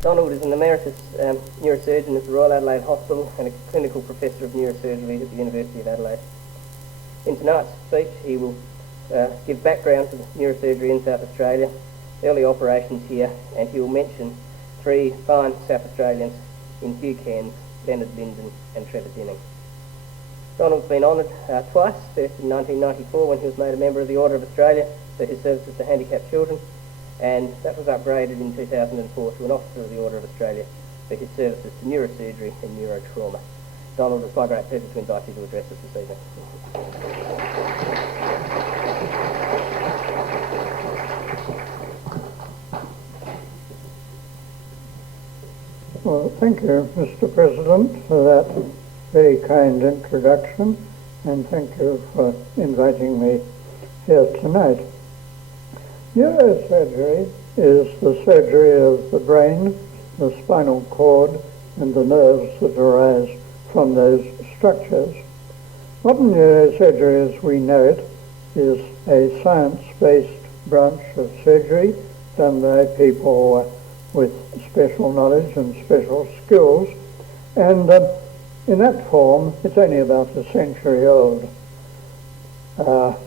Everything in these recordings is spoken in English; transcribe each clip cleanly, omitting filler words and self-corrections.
Donald is an emeritus neurosurgeon at the Royal Adelaide Hospital and a clinical professor of neurosurgery at the University of Adelaide. In tonight's speech, he will give background to neurosurgery in South Australia, early operations here, and he will mention three fine South Australians in Hugh Cairns, Leonard Linden and Trevor Dinning. Donald's been honoured twice, first in 1994 when he was made a member of the Order of Australia for his services to handicapped children, and that was upgraded in 2004 to an Officer of the Order of Australia for his services to neurosurgery and neurotrauma. Donald, it's my great pleasure to invite you to address us this evening. Well, thank you, Mr. President, for that very kind introduction, and thank you for inviting me here tonight. Neurosurgery is the surgery of the brain, the spinal cord, and the nerves that arise from those structures. Modern neurosurgery, as we know it, is a science-based branch of surgery done by people with special knowledge and special skills, and in that form it's only about a century old.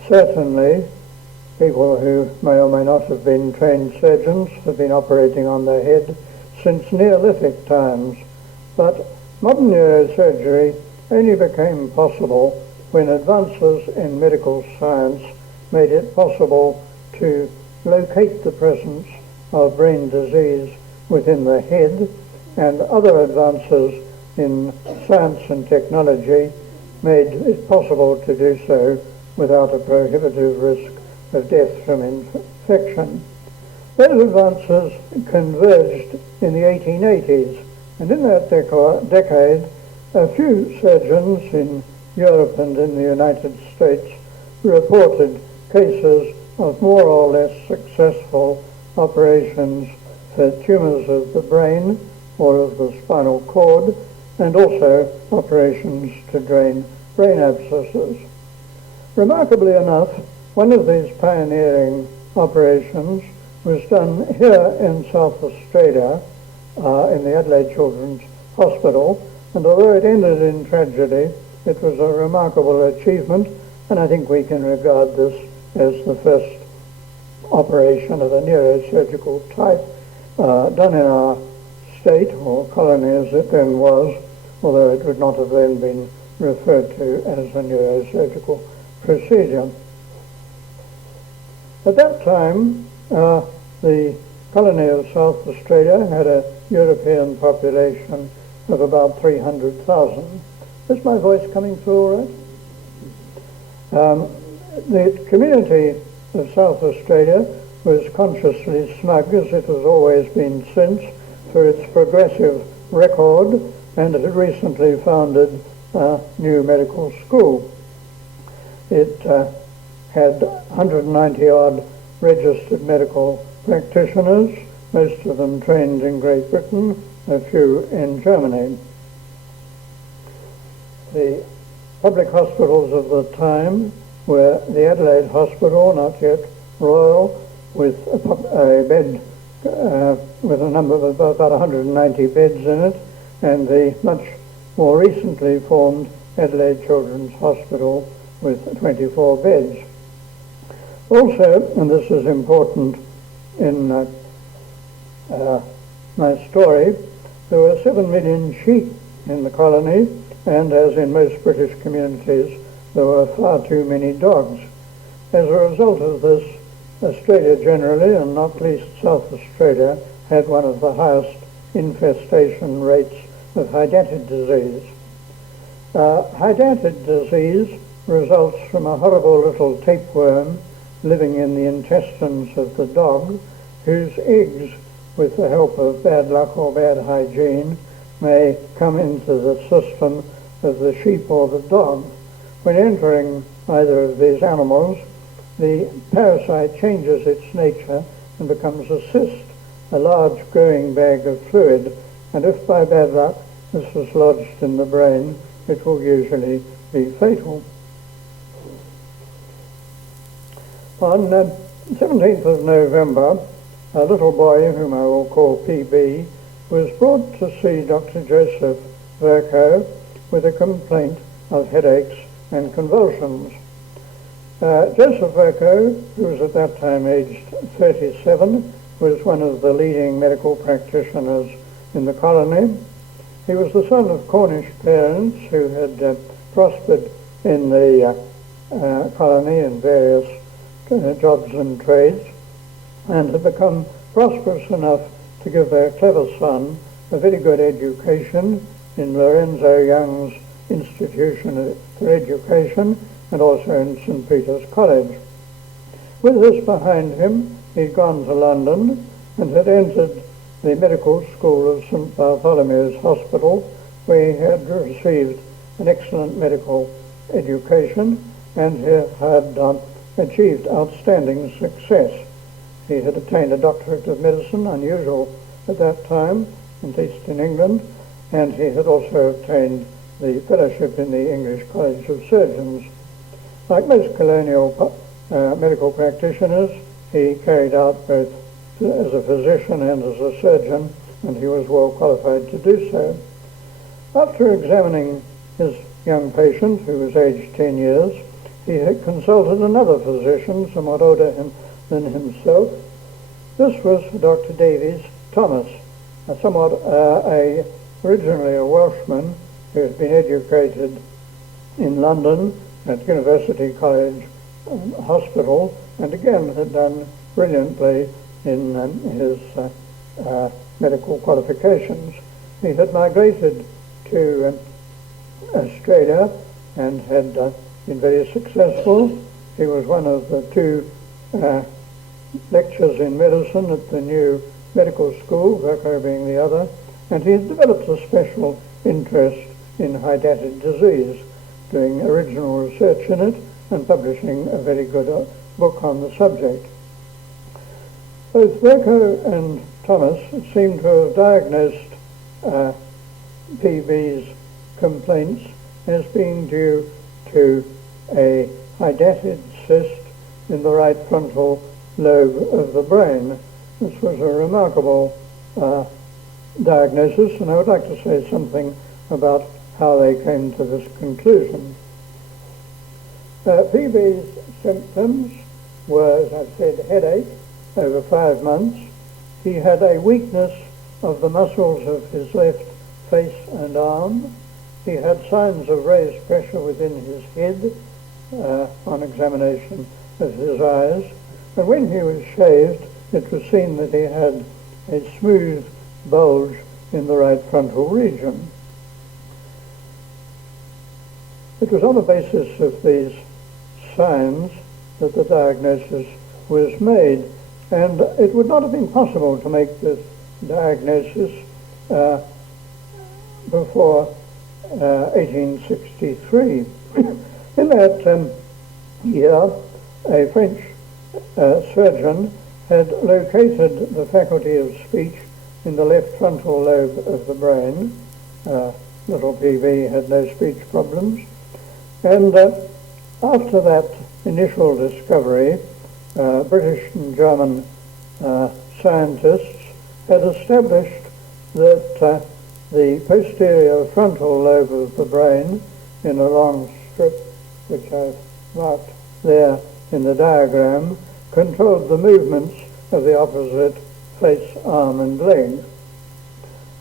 Certainly people who may or may not have been trained surgeons have been operating on the head since Neolithic times, but modern neurosurgery only became possible when advances in medical science made it possible to locate the presence of brain disease within the head, and other advances in science and technology made it possible to do so without a prohibitive risk of death from infection. Those advances converged in the 1880s, and in that decade a few surgeons in Europe and in the United States reported cases of more or less successful operations for tumours of the brain or of the spinal cord, and also operations to drain brain abscesses. Remarkably enough, one of these pioneering operations was done here in South Australia, in the Adelaide Children's Hospital, and although it ended in tragedy, it was a remarkable achievement, and I think we can regard this as the first operation of a neurosurgical type done in our state, or colony as it then was, although it would not have then been referred to as a neurosurgical procedure. At that time, the colony of South Australia had a European population of about 300,000. Is my voice coming through all right? The community of South Australia was consciously smug, as it has always been since, for its progressive record, and it had recently founded a new medical school. It had 190 odd registered medical practitioners, most of them trained in Great Britain, a few in Germany. The public hospitals of the time were the Adelaide Hospital, not yet Royal, with a bed with a number of about 190 beds in it, and the much more recently formed Adelaide Children's Hospital with 24 beds. Also, and this is important in my story, there were 7 million sheep in the colony, and as in most British communities, there were far too many dogs. As a result of this, Australia generally, and not least South Australia, had one of the highest infestation rates of hydatid disease. Hydatid disease results from a horrible little tapeworm living in the intestines of the dog, whose eggs, with the help of bad luck or bad hygiene, may come into the system of the sheep or the dog. When entering either of these animals, the parasite changes its nature and becomes a cyst, a large growing bag of fluid, and if by bad luck this is lodged in the brain, it will usually be fatal. On 17th of November, a little boy, whom I will call PB, was brought to see Dr. Joseph Virchow with a complaint of headaches and convulsions. Joseph Virchow, who was at that time aged 37, was one of the leading medical practitioners in the colony. He was the son of Cornish parents who had prospered in the colony in various jobs and trades, and had become prosperous enough to give their clever son a very good education in Lorenzo Young's Institution for Education and also in St. Peter's College. With this behind him, he'd gone to London and had entered the medical school of St. Bartholomew's Hospital, where he had received an excellent medical education and he had achieved outstanding success. He had attained a doctorate of medicine, unusual at that time, at least in England, and he had also obtained the fellowship in the English College of Surgeons. Like most colonial medical practitioners, he carried out both as a physician and as a surgeon, and he was well qualified to do so. After examining his young patient, who was aged 10 years, he had consulted another physician, somewhat older than himself. This was Dr. Davies Thomas, originally a Welshman who had been educated in London at University College Hospital, and again had done brilliantly in his medical qualifications. He had migrated to Australia and had been very successful. He was one of the two lecturers in medicine at the new medical school, Virchow being the other, and he had developed a special interest in hydatid disease, doing original research in it and publishing a very good book on the subject. Both Virchow and Thomas seem to have diagnosed PB's complaints as being due to a hydatid cyst in the right frontal lobe of the brain. This was a remarkable diagnosis, and I would like to say something about how they came to this conclusion. PB's symptoms were, as I've said, headache over 5 months. He had a weakness of the muscles of his left face and arm. He had signs of raised pressure within his head on examination of his eyes. And when he was shaved, it was seen that he had a smooth bulge in the right frontal region. It was on the basis of these signs that the diagnosis was made, and it would not have been possible to make this diagnosis before 1863. In that year, a French surgeon had located the faculty of speech in the left frontal lobe of the brain. Little PB had no speech problems. And after that initial discovery, British and German scientists had established that the posterior frontal lobe of the brain, in a long strip which I've marked there in the diagram, controlled the movements of the opposite face, arm and leg.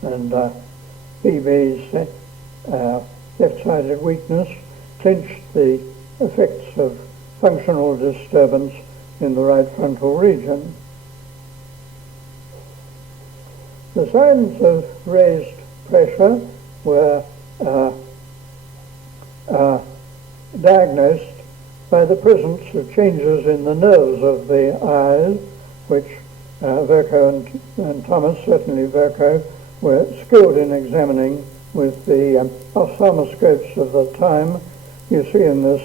And PB's left-sided weakness clinched the effects of functional disturbance in the right frontal region. The signs of raised pressure were diagnosed by the presence of changes in the nerves of the eyes, which Virchow and Thomas, certainly Virchow, were skilled in examining with the ophthalmoscopes of the time. You see in this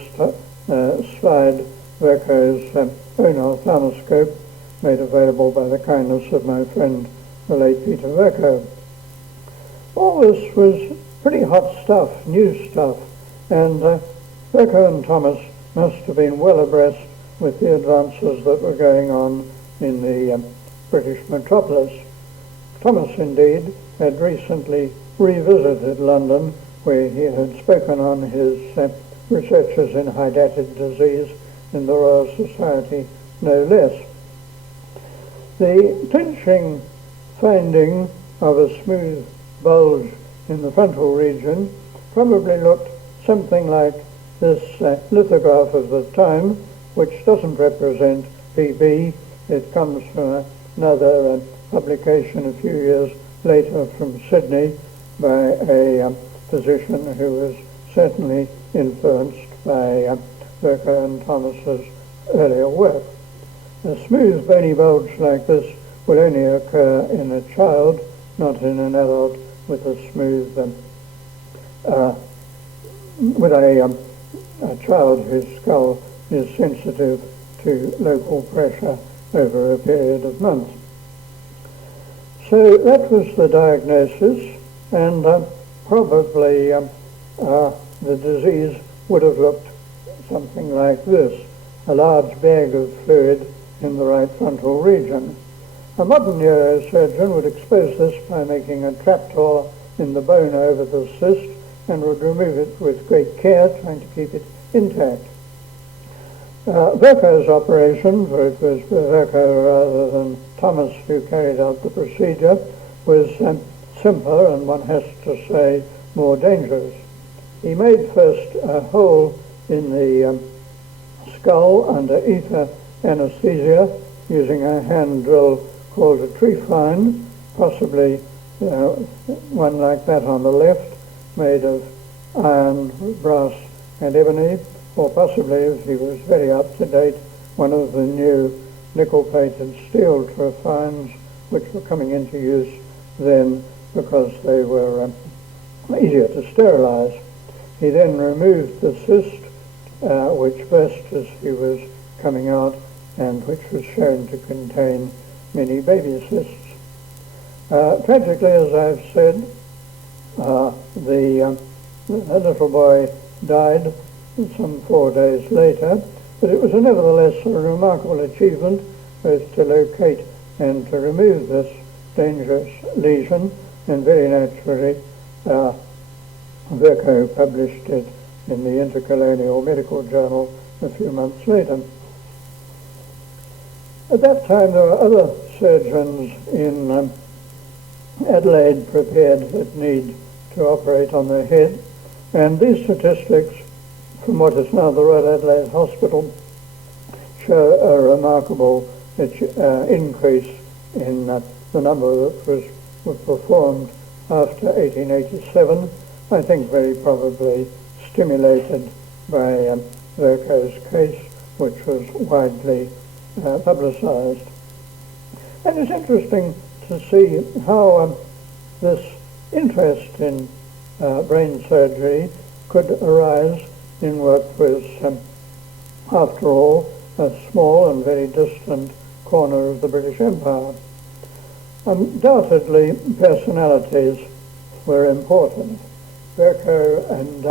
slide Virchow's own ophthalmoscope, made available by the kindness of my friend, the late Peter Virchow. All this was pretty hot stuff, new stuff, and Virchow and Thomas must have been well abreast with the advances that were going on in the British metropolis. Thomas, indeed, had recently revisited London, where he had spoken on his researches in hydatid disease in the Royal Society, no less. The clinching finding of a smooth bulge in the frontal region probably looked something like this lithograph of the time, which doesn't represent PB. It comes from another publication a few years later from Sydney by a physician who was certainly influenced by Virchow and Thomas's earlier work. A smooth bony bulge like this will only occur in a child, not in an adult with a smooth, with a child whose skull is sensitive to local pressure over a period of months. So that was the diagnosis, and probably the disease would have looked something like this: a large bag of fluid in the right frontal region. A modern neurosurgeon would expose this by making a trapdoor in the bone over the cyst and would remove it with great care, trying to keep it intact. Virchow's operation, for it was Virchow rather than Thomas who carried out the procedure, was simpler and, one has to say, more dangerous. He made first a hole in the skull under ether anaesthesia using a hand drill called a trephine, possibly one like that on the left, made of iron, brass and ebony, or possibly, if he was very up-to-date, one of the new nickel-plated steel trephines which were coming into use then because they were easier to sterilize. He then removed the cyst, which burst as he was coming out and which was shown to contain many baby cysts. Tragically, as I've said, the little boy died some 4 days later, but it was nevertheless a remarkable achievement both to locate and to remove this dangerous lesion, and very naturally Virchow published it in the Intercolonial Medical Journal a few months later. At that time there were other surgeons in Adelaide prepared at need to operate on the head, and these statistics from what is now the Royal Adelaide Hospital show a remarkable increase in the number that was performed after 1887, I think very probably stimulated by Virchow's case, which was widely publicized. And it's interesting to see how this interest in brain surgery could arise in what was, after all, a small and very distant corner of the British Empire. Undoubtedly, personalities were important. Virchow and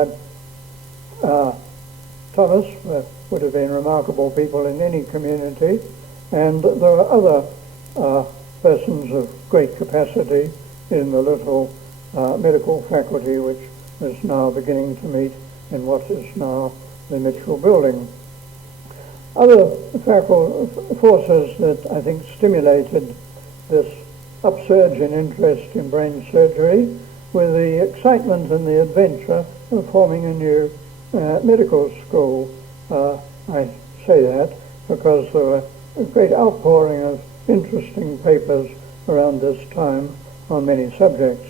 Thomas would have been remarkable people in any community, and there were other persons of great capacity in the little medical faculty which was now beginning to meet in what is now the Mitchell Building. Other forces that I think stimulated this upsurge in interest in brain surgery were the excitement and the adventure of forming a new medical school. I say that because there were a great outpouring of interesting papers around this time on many subjects.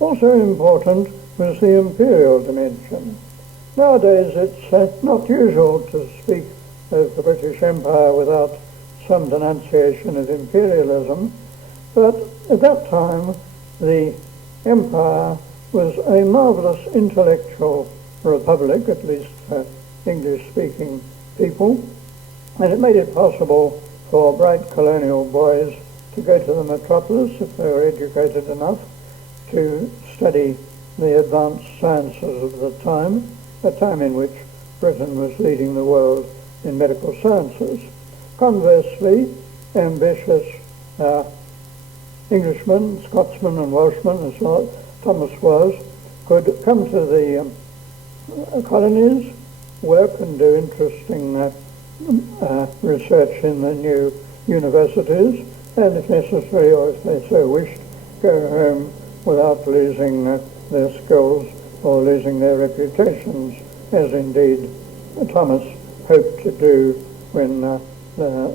Also important was the imperial dimension. Nowadays it's not usual to speak of the British Empire without some denunciation of imperialism, but at that time the empire was a marvelous intellectual republic, at least for English-speaking people, and it made it possible for bright colonial boys to go to the metropolis, if they were educated enough, to study the advanced sciences of the time, a time in which Britain was leading the world in medical sciences. Conversely, ambitious Englishmen, Scotsmen and Welshmen, as Thomas was, could come to the colonies, work and do interesting research in the new universities, and if necessary, or if they so wished, go home without losing their skills or losing their reputations, as indeed Thomas hoped to do when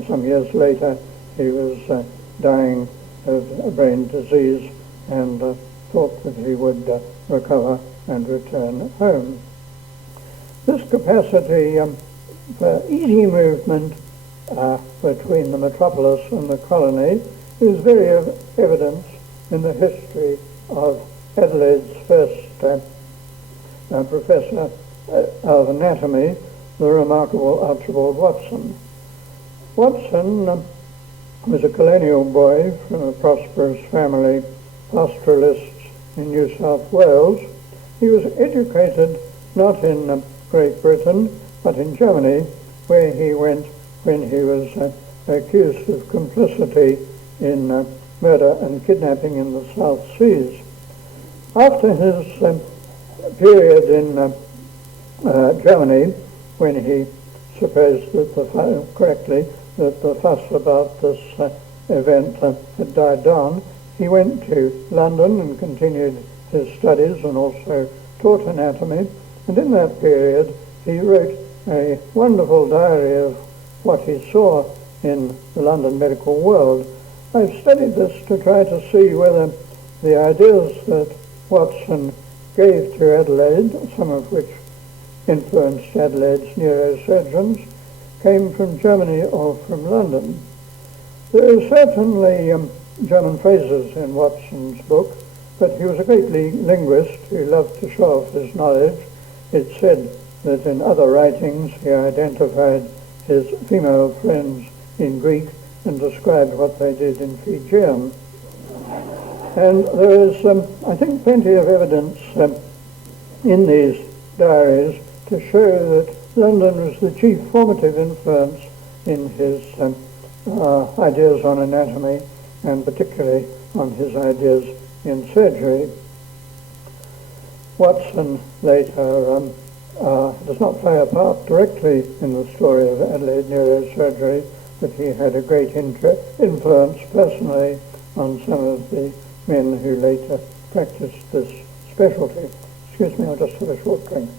some years later he was dying of a brain disease and thought that he would recover and return home. This capacity for easy movement between the metropolis and the colony is very evident in the history of Adelaide's first professor of anatomy, the remarkable Archibald Watson. Watson was a colonial boy from a prosperous family, pastoralists in New South Wales. He was educated not in Great Britain, but in Germany, where he went when he was accused of complicity in murder and kidnapping in the South Seas. After his period in Germany, when he supposed that correctly that the fuss about this event had died down, he went to London and continued his studies and also taught anatomy. And in that period, he wrote a wonderful diary of what he saw in the London medical world. I've studied this to try to see whether the ideas that Watson gave to Adelaide, some of which influenced Adelaide's neurosurgeons, came from Germany or from London. There are certainly German phrases in Watson's book, but he was a great linguist who loved to show off his knowledge. It's said that in other writings he identified his female friends in Greek and described what they did in Fijian. And there is, I think, plenty of evidence in these diaries to show that London was the chief formative influence in his ideas on anatomy, and particularly on his ideas in surgery. Watson later does not play a part directly in the story of Adelaide neurosurgery, but he had a great influence personally on some of the men who later practiced this specialty. Excuse me, I'll just have a short drink.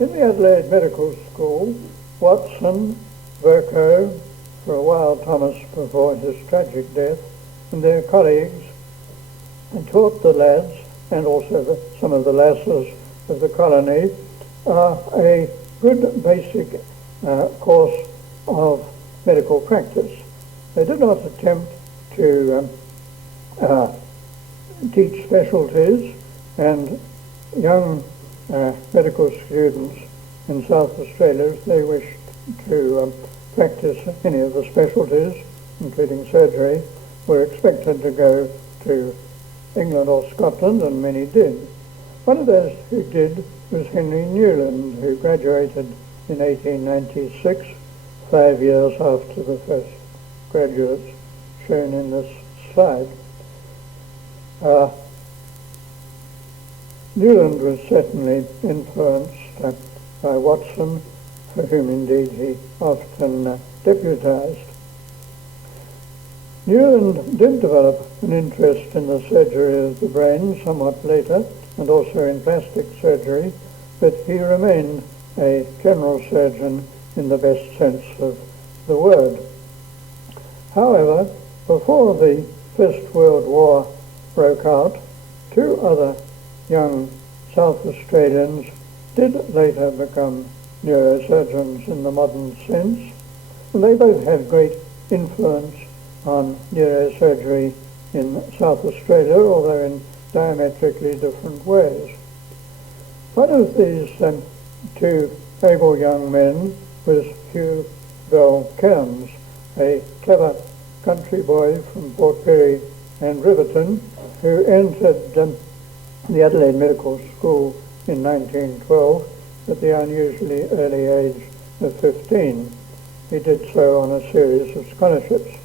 In the Adelaide Medical School, Watson, Virchow, for a while Thomas before his tragic death, and their colleagues taught the lads, and also some of the lasses of the colony, a good basic course of medical practice. They did not attempt to teach specialties, and young medical students in South Australia, if they wished to practice any of the specialties, including surgery, were expected to go to England or Scotland, and many did. One of those who did was Henry Newland, who graduated in 1896, 5 years after the first graduates shown in this slide. Newland was certainly influenced by Watson, for whom indeed he often deputized. Newland did develop an interest in the surgery of the brain somewhat later, and also in plastic surgery, but he remained a general surgeon in the best sense of the word. However, before the First World War broke out, two other young South Australians did later become neurosurgeons in the modern sense, and they both had great influence on neurosurgery in South Australia, although in diametrically different ways. One of these two able young men was Hugh Bell Cairns, a clever country boy from Port Pirie and Riverton, who entered the Adelaide Medical School in 1912 at the unusually early age of 15. He did so on a series of scholarships.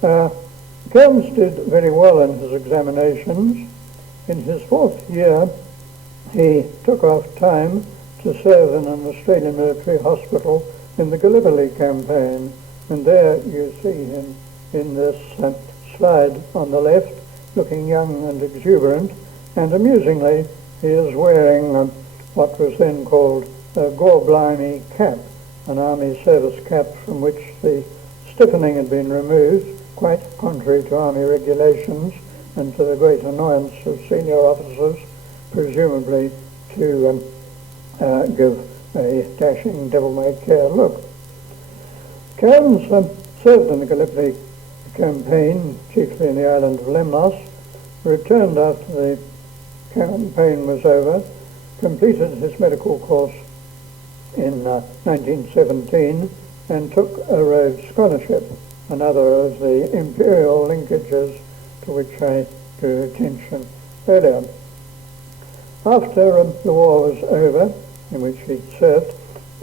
Cairns did very well in his examinations. In his 4th year, he took off time to serve in an Australian military hospital in the Gallipoli campaign. And there you see him in this slide on the left, looking young and exuberant. And amusingly, he is wearing what was then called a gore-blimey cap, an army service cap from which the stiffening had been removed, quite contrary to army regulations and to the great annoyance of senior officers, presumably to give a dashing devil-may-care look. Cairns served in the Gallipoli campaign, chiefly in the island of Lemnos, returned after the campaign was over, completed his medical course in 1917 and took a Rhodes Scholarship, another of the imperial linkages to which I drew attention earlier. After the war was over, in which he served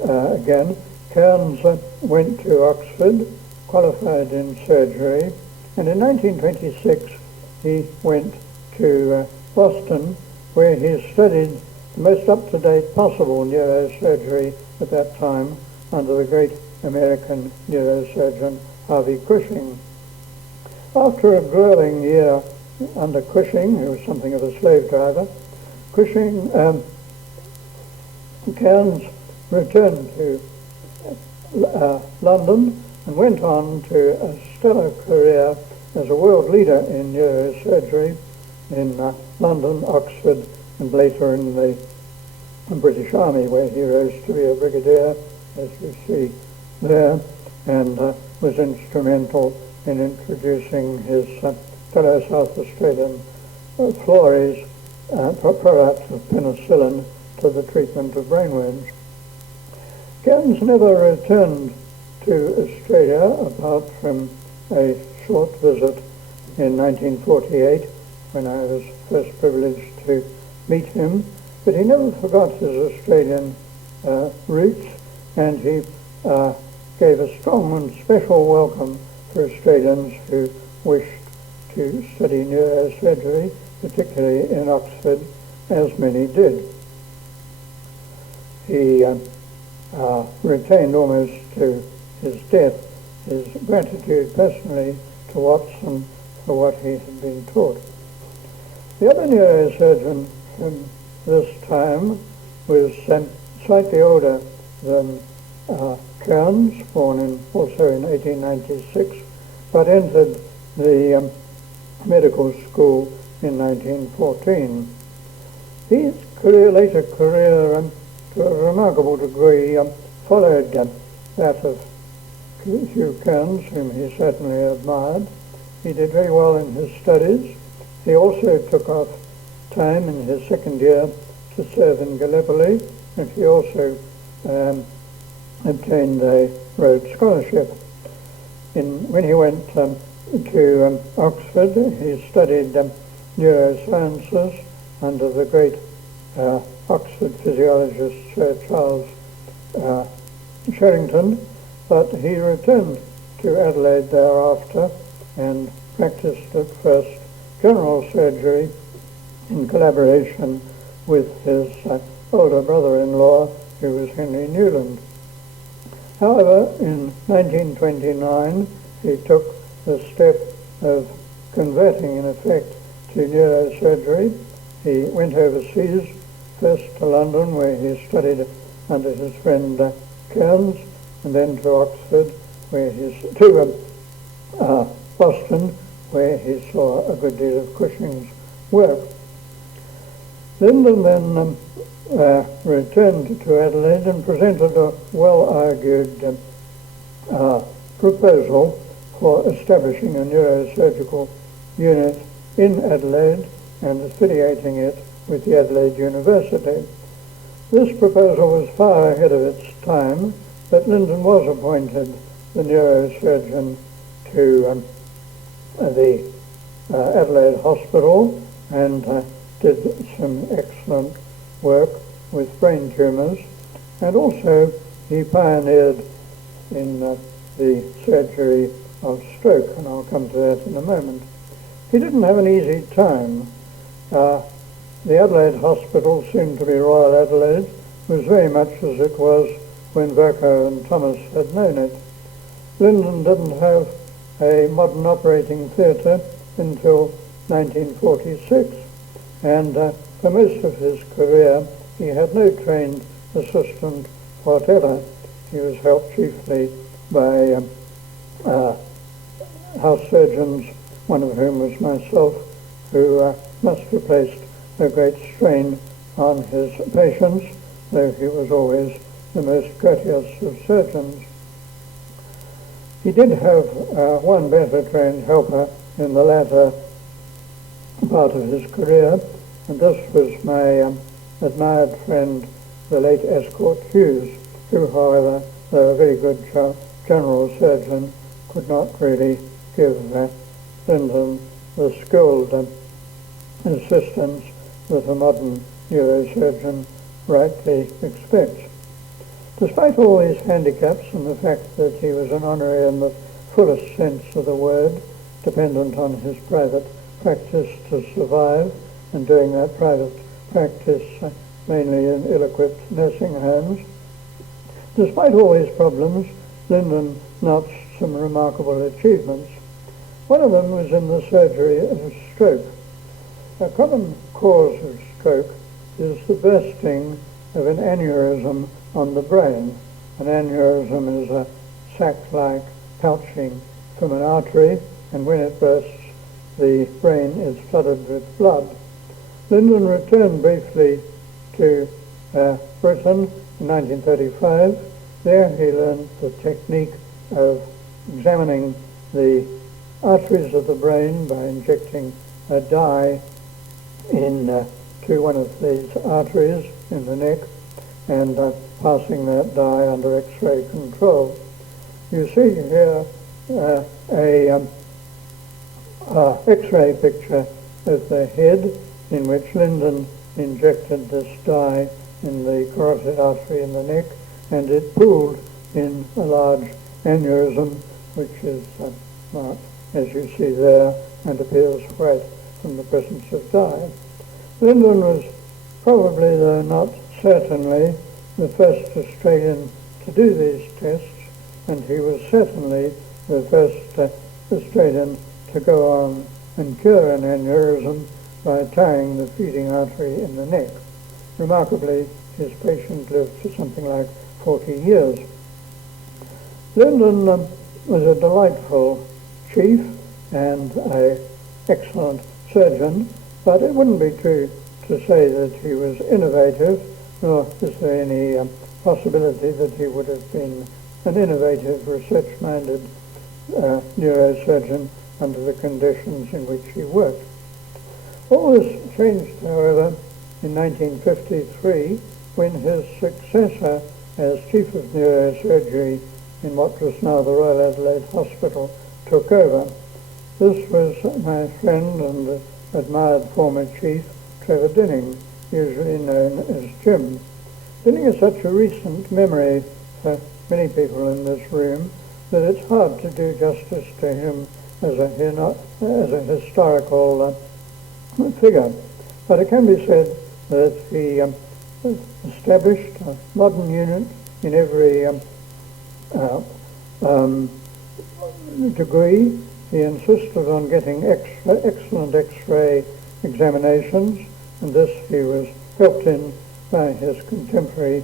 again, Cairns went to Oxford, qualified in surgery, and in 1926 he went to Boston, where he studied the most up-to-date possible neurosurgery at that time under the great American neurosurgeon Harvey Cushing. After a grueling year under Cushing, who was something of a slave driver, Cairns returned to London and went on to a stellar career as a world leader in neurosurgery in London, Oxford, and later in the British Army, where he rose to be a brigadier, as you see there, and was instrumental in introducing his fellow South Australian Flores product of penicillin to the treatment of brainworms. Cairns never returned to Australia apart from a short visit in 1948 when I was first privileged to meet him, but he never forgot his Australian roots, and he gave a strong and special welcome for Australians who wished to study neurosurgery, particularly in Oxford, as many did. He retained almost to his death his gratitude personally to Watson for what he had been taught. The other neurosurgeon from this time was slightly older than Cairns, born also in 1896, but entered the medical school in 1914. His later career, to a remarkable degree, followed that of Hugh Cairns, whom he certainly admired. He did very well in his studies. He also took off time in his 2nd year to serve in Gallipoli, and he also obtained a Rhodes Scholarship. When he went to Oxford, he studied neurosciences under the great Oxford physiologist Sir Charles Sherrington, but he returned to Adelaide thereafter and practiced at first general surgery in collaboration with his older brother-in-law, who was Henry Newland. However, in 1929, he took the step of converting, in effect, to neurosurgery. He went overseas, first to London, where he studied under his friend Cairns, and then to Oxford, to Boston, where he saw a good deal of Cushing's work. Lyndon then returned to Adelaide and presented a well-argued proposal for establishing a neurosurgical unit in Adelaide and affiliating it with the Adelaide University. This proposal was far ahead of its time, but Lyndon was appointed the neurosurgeon to the Adelaide Hospital and did some excellent work with brain tumours, and also he pioneered in the surgery of stroke, and I'll come to that in a moment. He didn't have an easy time. The Adelaide Hospital, soon to be Royal Adelaide, was very much as it was when Virchow and Thomas had known it. Lyndon didn't have a modern operating theatre until 1946, and for most of his career he had no trained assistant whatever. He was helped chiefly by house surgeons, one of whom was myself, who must have placed a great strain on his patients, though he was always the most courteous of surgeons. He did have one better trained helper in the latter part of his career, and this was my admired friend, the late Escort Hughes, who, however, though a very good general surgeon, could not really give Lyndon the skilled assistance that a modern neurosurgeon rightly expects. Despite all these handicaps and the fact that he was an honorary in the fullest sense of the word, dependent on his private practice to survive, and doing that private practice mainly in ill-equipped nursing homes, despite all these problems, Lyndon notched some remarkable achievements. One of them was in the surgery of stroke. A common cause of stroke is the bursting of an aneurysm on the brain. An aneurysm is a sac-like pouching from an artery, and when it bursts, the brain is flooded with blood. Lyndon returned briefly to Britain in 1935. There he learned the technique of examining the arteries of the brain by injecting a dye to one of these arteries in the neck and passing that dye under X-ray control. You see here a X-ray picture of the head in which Lyndon injected this dye in the carotid artery in the neck, and it pooled in a large aneurysm, which is marked, as you see there, and appears white from the presence of dye. Lyndon was probably, though not certainly, the first Australian to do these tests, and he was certainly the first Australian to go on and cure an aneurysm by tying the feeding artery in the neck. Remarkably, his patient lived for something like 40 years. Lyndon was a delightful chief and an excellent surgeon, but it wouldn't be true to say that he was innovative, nor is there any possibility that he would have been an innovative, research-minded neurosurgeon under the conditions in which he worked. All this changed, however, in 1953, when his successor as Chief of Neurosurgery in what was now the Royal Adelaide Hospital took over. This was my friend and admired former chief, Trevor Dinning, usually known as Jim. Dinning is such a recent memory for many people in this room that it's hard to do justice to him as a historical figure. But it can be said that he established a modern unit in every degree. He insisted on getting excellent X-ray examinations, and this he was helped in by his contemporary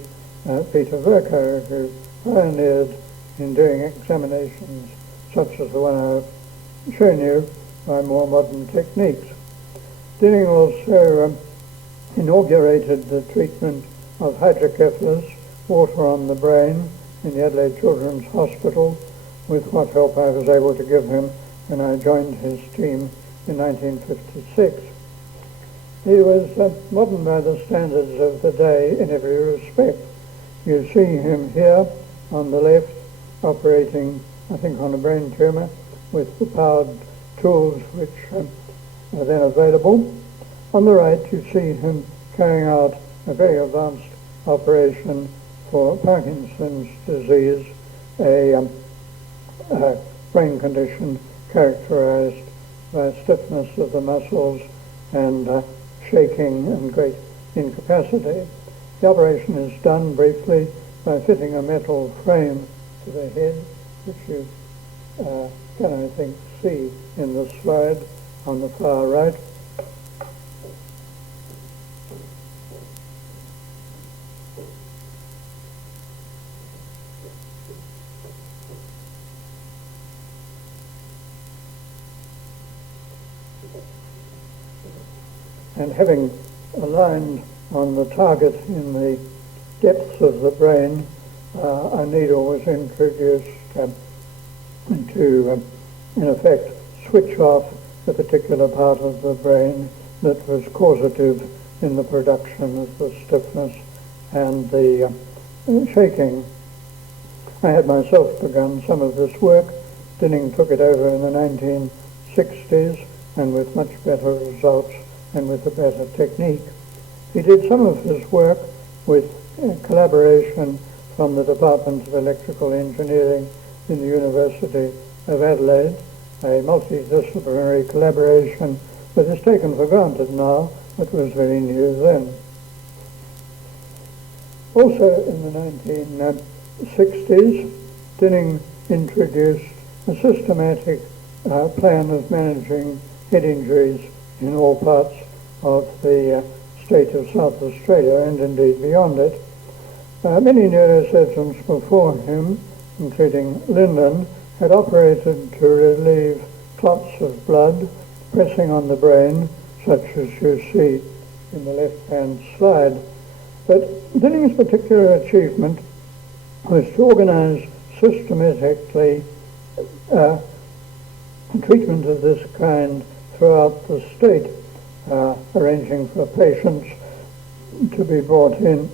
Peter Virchow, who pioneered in doing examinations such as the one I've shown you by more modern techniques. Dinning also inaugurated the treatment of hydrocephalus, water on the brain, in the Adelaide Children's Hospital, with what help I was able to give him when I joined his team in 1956. He was modern by the standards of the day in every respect. You see him here on the left operating, I think, on a brain tumour with the powered tools which are then available. On the right you see him carrying out a very advanced operation for Parkinson's disease, a brain condition characterized by stiffness of the muscles and shaking and great incapacity. The operation is done briefly by fitting a metal frame to the head, which you can, I think, see in the slide on the far right. And having aligned on the target in the depths of the brain, a needle was introduced to, in effect, switch off the particular part of the brain that was causative in the production of the stiffness and the shaking. I had myself begun some of this work. Dinning took it over in the 1960s, and with much better results and with a better technique. He did some of his work with collaboration from the Department of Electrical Engineering in the University of Adelaide, a multidisciplinary collaboration that is taken for granted now, but was very new then. Also in the 1960s, Dinning introduced a systematic plan of managing head injuries in all parts of the state of South Australia and indeed beyond it. Many neurosurgeons before him, including Linden, had operated to relieve clots of blood pressing on the brain, such as you see in the left-hand slide. But Dinning's particular achievement was to organize systematically treatment of this kind throughout the state, arranging for patients to be brought in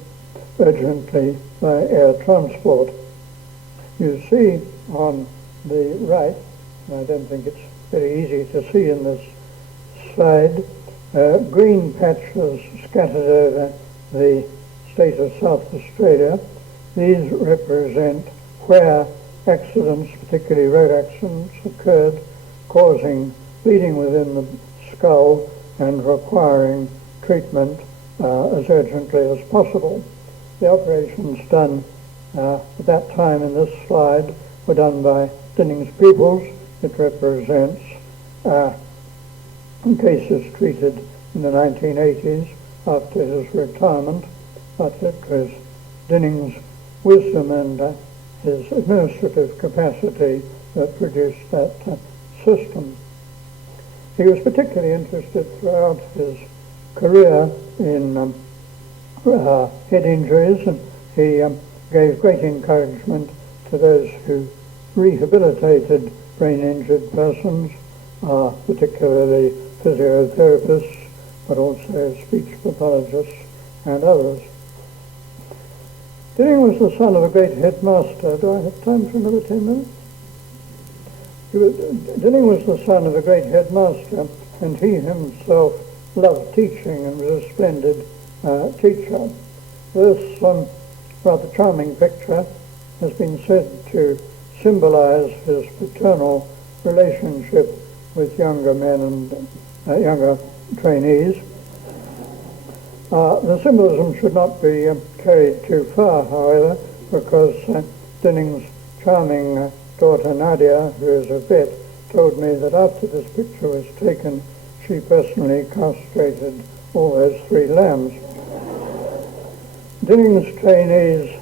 urgently by air transport. You see on the right, and I don't think it's very easy to see in this slide, green patches scattered over the state of South Australia. These represent where accidents, particularly road accidents, occurred, causing bleeding within the skull and requiring treatment as urgently as possible. The operations done at that time in this slide were done by Dinning's pupils. It represents cases treated in the 1980s after his retirement, but it was Dinning's wisdom and his administrative capacity that produced that system. He was particularly interested throughout his career in head injuries, and he gave great encouragement to those who rehabilitated brain-injured persons, particularly physiotherapists, but also speech pathologists and others. Dinning was the son of a great headmaster. Do I have time for another 10 minutes? Dinning was the son of a great headmaster, and he himself loved teaching and was a splendid teacher. This rather charming picture has been said to symbolize his paternal relationship with younger men and younger trainees. The symbolism should not be carried too far, however, because Dinning's charming daughter Nadia, who is a vet, told me that after this picture was taken, she personally castrated all those 3 lambs. Dinning's trainees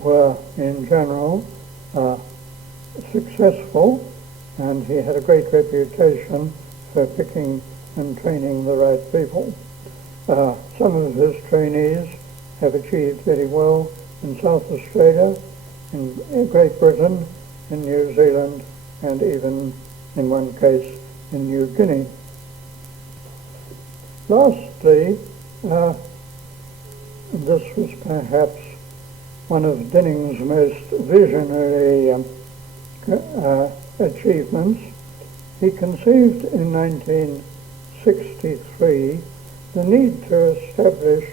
were, in general, successful, and he had a great reputation for picking and training the right people. Some of his trainees have achieved very well in South Australia, in Great Britain, in New Zealand, and even, in one case, in New Guinea. Lastly, this was perhaps one of Dinning's most visionary achievements. He conceived in 1963 the need to establish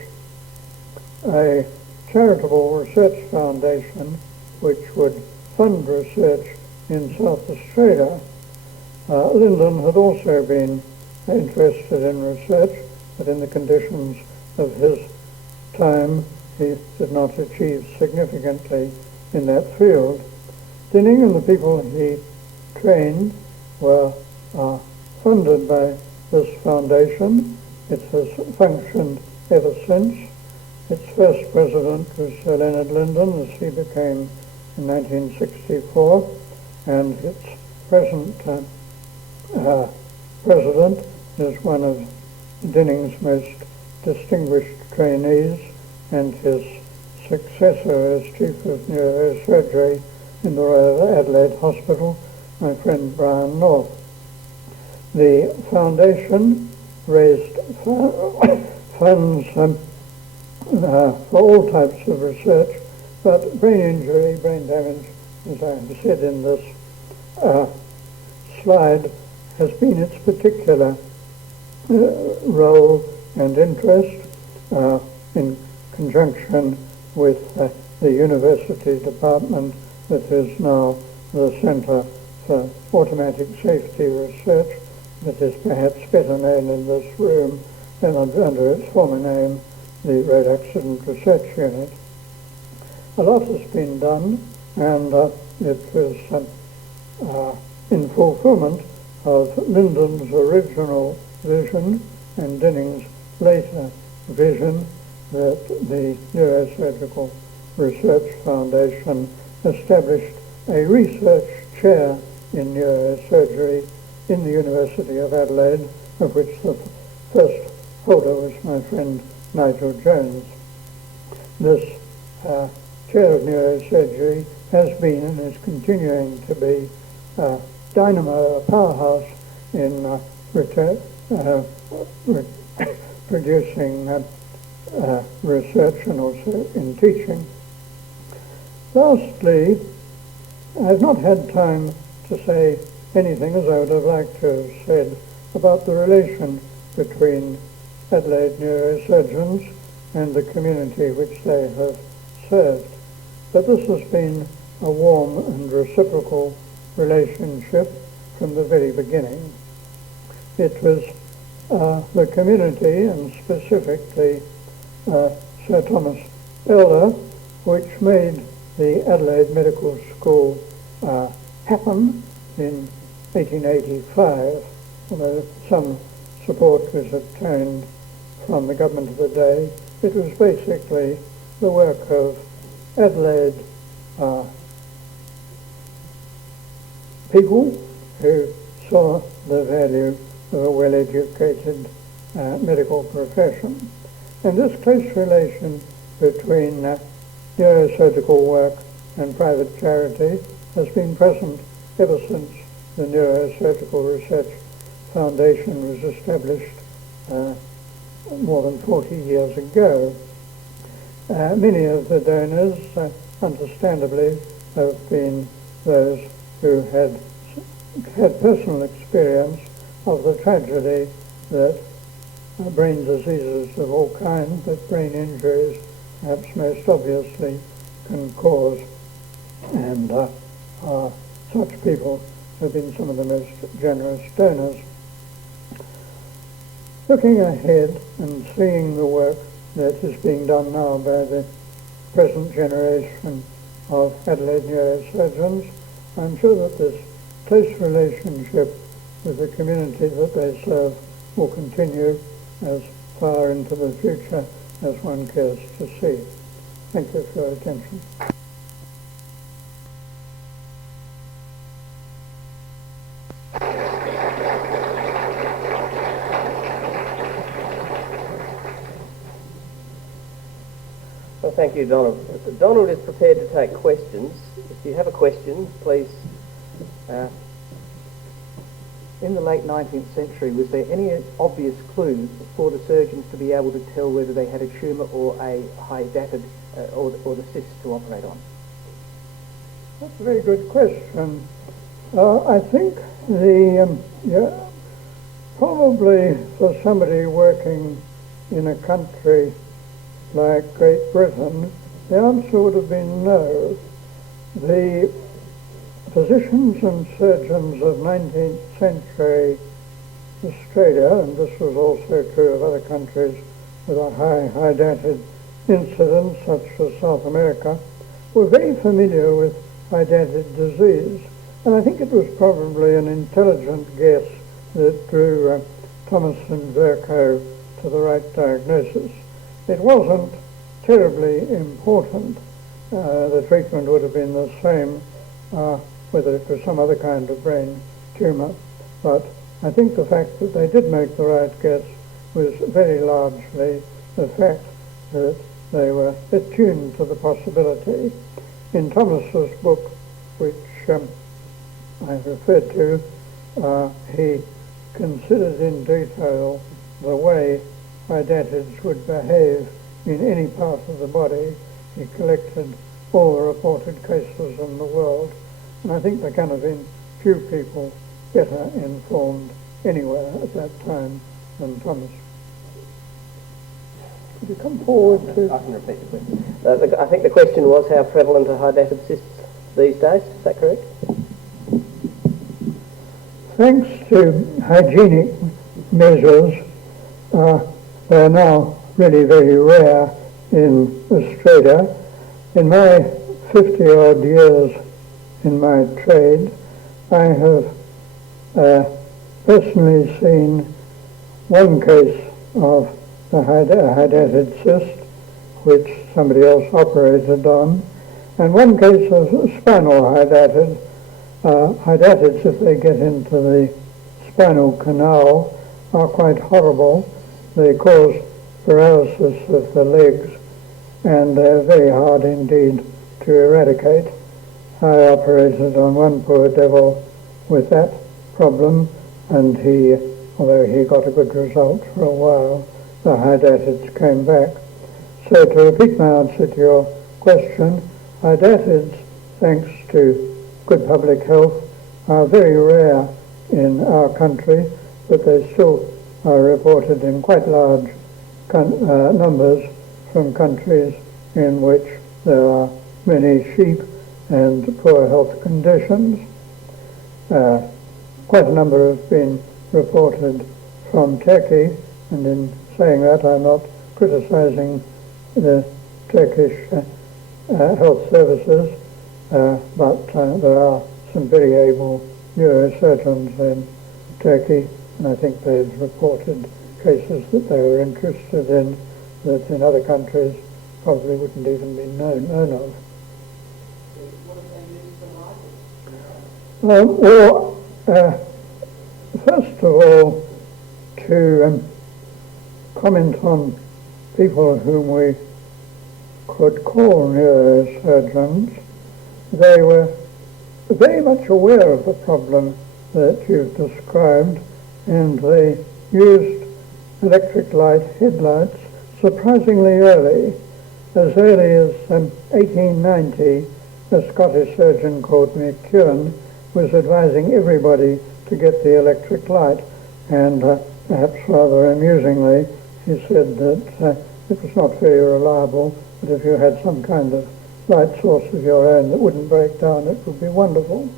a charitable research foundation which would fund research in South Australia. Lyndon had also been interested in research, but in the conditions of his time he did not achieve significantly in that field. Dinning and the people he trained were funded by this foundation. It has functioned ever since. Its first president was Sir Leonard Lyndon, as he became in 1964, and its present president is one of Dinning's most distinguished trainees, and his successor as Chief of Neurosurgery in the Royal Adelaide Hospital, my friend Brian North. The foundation raised funds for all types of research, but brain injury, brain damage, as I have said in this slide, has been its particular role and interest in conjunction with the university department that is now the Centre for Automatic Safety Research, that is perhaps better known in this room than under its former name, the Road Accident Research Unit. A lot has been done, and it was in fulfillment of Lyndon's original vision and Dinning's later vision that the Neurosurgical Research Foundation established a research chair in neurosurgery in the University of Adelaide, of which the first holder was my friend Nigel Jones. This chair of neurosurgery has been and is continuing to be a dynamo, a powerhouse in producing research and also in teaching. Lastly, I have not had time to say anything, as I would have liked to have said, about the relation between Adelaide neurosurgeons and the community which they have served. But this has been a warm and reciprocal relationship from the very beginning. It was the community, and specifically Sir Thomas Elder, which made the Adelaide Medical School happen in 1885, although some support was obtained from the government of the day. It was basically the work of Adelaide people who saw the value of a well-educated medical profession. And this close relation between neurosurgical work and private charity has been present ever since the Neurosurgical Research Foundation was established more than 40 years ago. Many of the donors, understandably, have been those who had personal experience of the tragedy that brain diseases of all kinds, but brain injuries perhaps most obviously can cause. And such people have been some of the most generous donors. Looking ahead and seeing the work that is being done now by the present generation of Adelaide neurosurgeons, I'm sure that this close relationship with the community that they serve will continue as far into the future as one cares to see. Thank you for your attention. Well, thank you, Donald. Donald is prepared to take questions. If you have a question, please. In the late 19th century, was there any obvious clue for the surgeons to be able to tell whether they had a tumour or a hydatid or the cyst to operate on? That's a very good question. I think probably for somebody working in a country like Great Britain, the answer would have been no. The physicians and surgeons of 19th century Australia, and this was also true of other countries with a high dated incidence such as South America, were very familiar with high dated disease. And I think it was probably an intelligent guess that drew Thomas and Virchow to the right diagnosis. It wasn't terribly important. The treatment would have been the same whether it was some other kind of brain tumour. But I think the fact that they did make the right guess was very largely the fact that they were attuned to the possibility. In Thomas's book, which I referred to, he considered in detail the way hydatids would behave in any part of the body. He collected all the reported cases in the world, and I think there can have been few people better informed anywhere at that time than Thomas. Could you come forward to... I can repeat the question. I think the question was how prevalent are hydatid cysts these days, is that correct? Thanks to hygienic measures, they are now really very rare in Australia. In my 50-odd years in my trade, I have personally seen one case of a hydatid cyst, which somebody else operated on, and one case of spinal hydatid. Hydatids, if they get into the spinal canal, are quite horrible. They cause paralysis of the legs, and they're very hard indeed to eradicate. I operated on one poor devil with that problem, and although he got a good result for a while, the hydatids came back. So to repeat my answer to your question, hydatids, thanks to good public health, are very rare in our country, but they still are reported in quite large numbers from countries in which there are many sheep and poor health conditions. Quite a number have been reported from Turkey, and in saying that I'm not criticizing the Turkish health services, but there are some very able neurosurgeons in Turkey, and I think they've reported cases that they were interested in that in other countries probably wouldn't even be known of. First of all, to comment on people whom we could call neurosurgeons, they were very much aware of the problem that you've described, and they used electric light headlights surprisingly early. As early as 1890, a Scottish surgeon called McEwen was advising everybody to get the electric light, and perhaps rather amusingly, he said that it was not very reliable, but if you had some kind of light source of your own that wouldn't break down, it would be wonderful.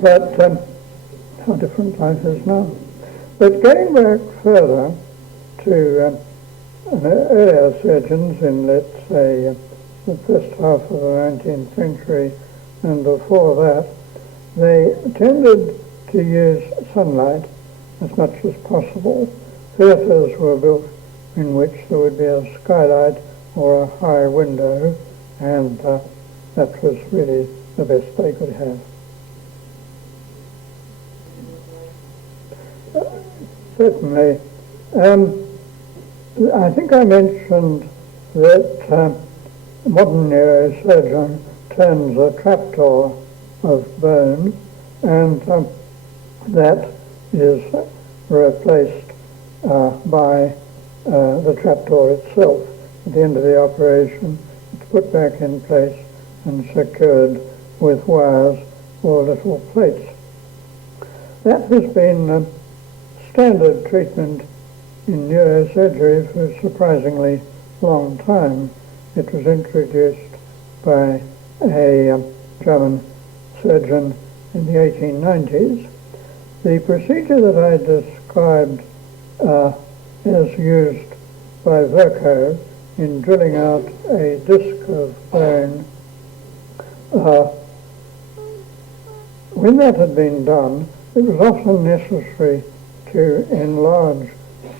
But how different life is now. But going back further to earlier surgeons in, let's say, the first half of the 19th century and before that, they tended to use sunlight as much as possible. Theatres were built in which there would be a skylight or a high window, and that was really the best they could have. Certainly. I think I mentioned that modern neurosurgeon turns a trapdoor of bone, and that is replaced by the trapdoor itself. At the end of the operation, it's put back in place and secured with wires or little plates. That has been standard treatment in neurosurgery for a surprisingly long time. It was introduced by a German surgeon in the 1890s. The procedure that I described is used by Virchow in drilling out a disc of bone. When that had been done, it was often necessary to enlarge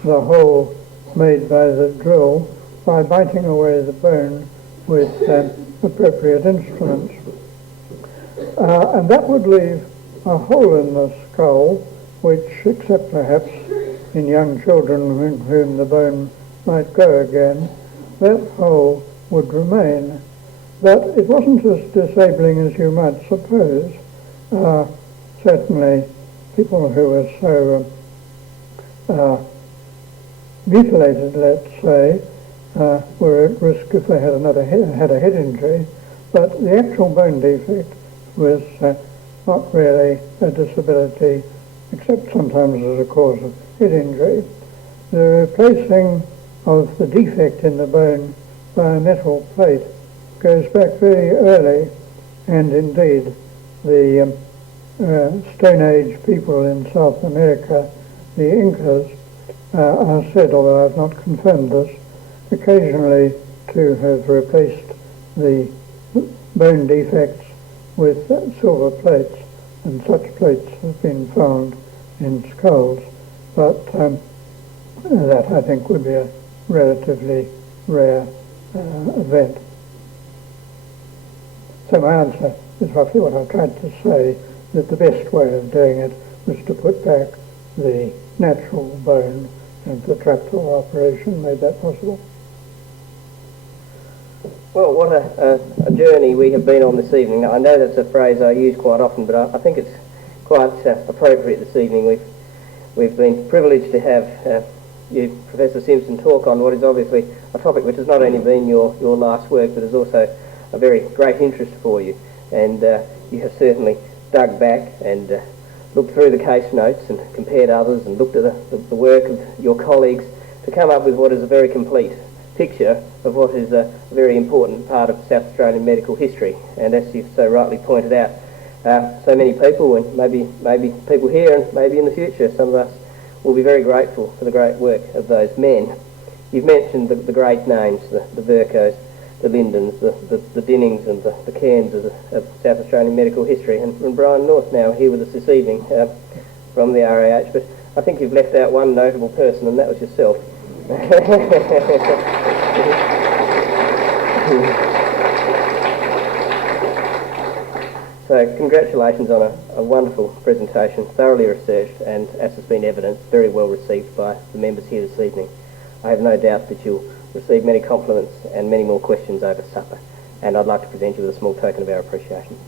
the hole made by the drill by biting away the bone with appropriate instruments. And that would leave a hole in the skull, which, except perhaps in young children in whom the bone might go again, that hole would remain. But it wasn't as disabling as you might suppose. Certainly people who were so mutilated, let's say, were at risk if they had a head injury, but the actual bone defect was not really a disability, except sometimes as a cause of head injury. The replacing of the defect in the bone by a metal plate goes back very early, and indeed the Stone Age people in South America, the Incas, are said, although I've not confirmed this, occasionally to have replaced the bone defects with silver plates, and such plates have been found in skulls. But that, I think, would be a relatively rare event. So my answer is roughly what I've tried to say, that the best way of doing it was to put back the natural bone, and the trapdoor operation made that possible. Well, what a journey we have been on this evening. I know that's a phrase I use quite often, but I think it's quite appropriate this evening. We've been privileged to have you, Professor Simpson, talk on what is obviously a topic which has not only been your life's work, but is also a very great interest for you. And you have certainly dug back and looked through the case notes and compared others and looked at the work of your colleagues to come up with what is a very complete picture of what is a very important part of South Australian medical history. And as you've so rightly pointed out, so many people, and maybe people here and maybe in the future, some of us will be very grateful for the great work of those men. You've mentioned the great names, the Virchows, the Lindens, the Dinnings and the Cairns of South Australian medical history, and Brian North now here with us this evening from the RAH, but I think you've left out one notable person, and that was yourself. So congratulations on a wonderful presentation, thoroughly researched, and as has been evidenced, very well received by the members here this evening. I have no doubt that you'll receive many compliments and many more questions over supper, and I'd like to present you with a small token of our appreciation.